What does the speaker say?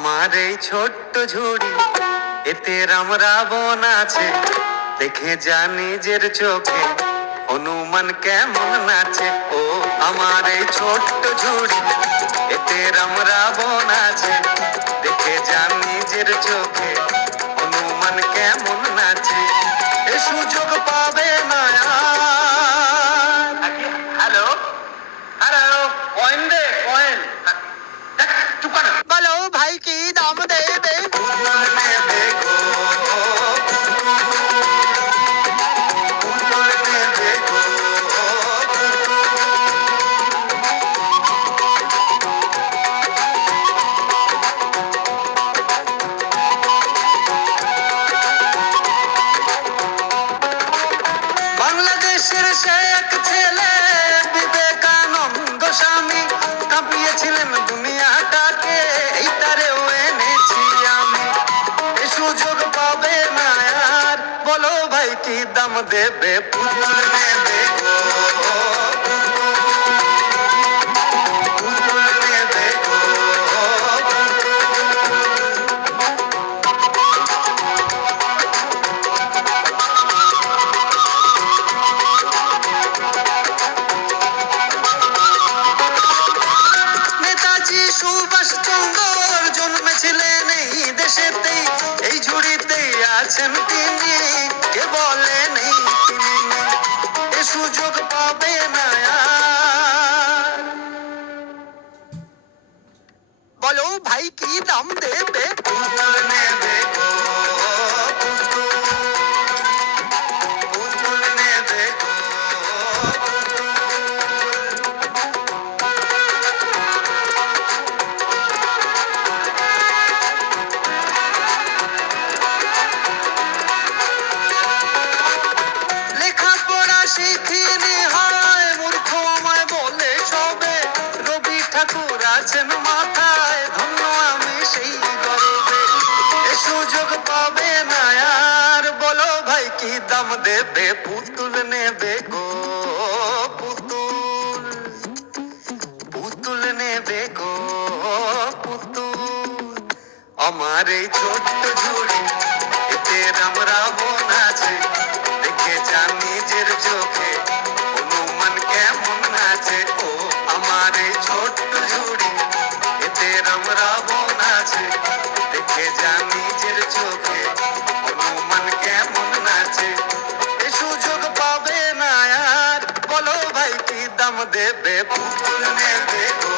আমার এই ছোট্ট ঝুড়ি এতে রাম রাবণ আছে, দেখে যা নিজের চোখে হনুমান কেমন নাচে। ও আমার এই ছোট্ট ঝুড়ি এতে রাম রাবণ আছে, দেখে যা নিজের চোখে হনুমান কেমন নাচে। এ সুযোগ পাবে না আর। হ্যালো হ্যালো, কয়েন দে কয়েন। বলো ভাই কি দাম দেবে? বাংলাদেশের সে এক ছেলে বিবেকানন্দ স্বামী, কাঁপিয়েছিলেন দুনিয়াটাকে, এই তারেও এনেছি আমি। এ সুযোগ পাবে না আর, বলো ভাই কি দাম দেবে? পুতুল নেবে গো, পুতুল নেবে গো। নেতাজি সুভাষ চন্দ্র জন্মেছিলেন এই দেশেতেই, এই ঝুড়িতেই আছেন তিনি, কে বলেন এই তিনি নেই। এ সুযোগ পাবে না আর, বলো ভাই কি দাম দেবে? পুতুল নেবে গো, পুতুল নেবে গো। লেখাপড়া শিখিনি হয় মূর্খ আমায় বলে সবে, রবি ঠাকুর আছেন মাথায়, ধন্য আমি সেই গর্বে। এ সুযোগ পাবে না আর, বলো ভাই কি দাম দেবে? পুতুল নেবে গো, পুতুল, পুতুল নেবে গো, পুতুল। আমার এই ছোট্ট ঝুড়ি এতে রাম রাবণ আছে, দেখে যা নিজের চোখে হনুমান কেমন নাচে। ও আমার এই ছোট্ট ঝুড়ি এতে রাম রাবণ আছে, দেখে যা নিজের চোখে হনুমান কেমন নাচে। এ সুযোগ পাবে না আর, বলো ভাই কি দাম দেবে? পুতুল নেবে গো।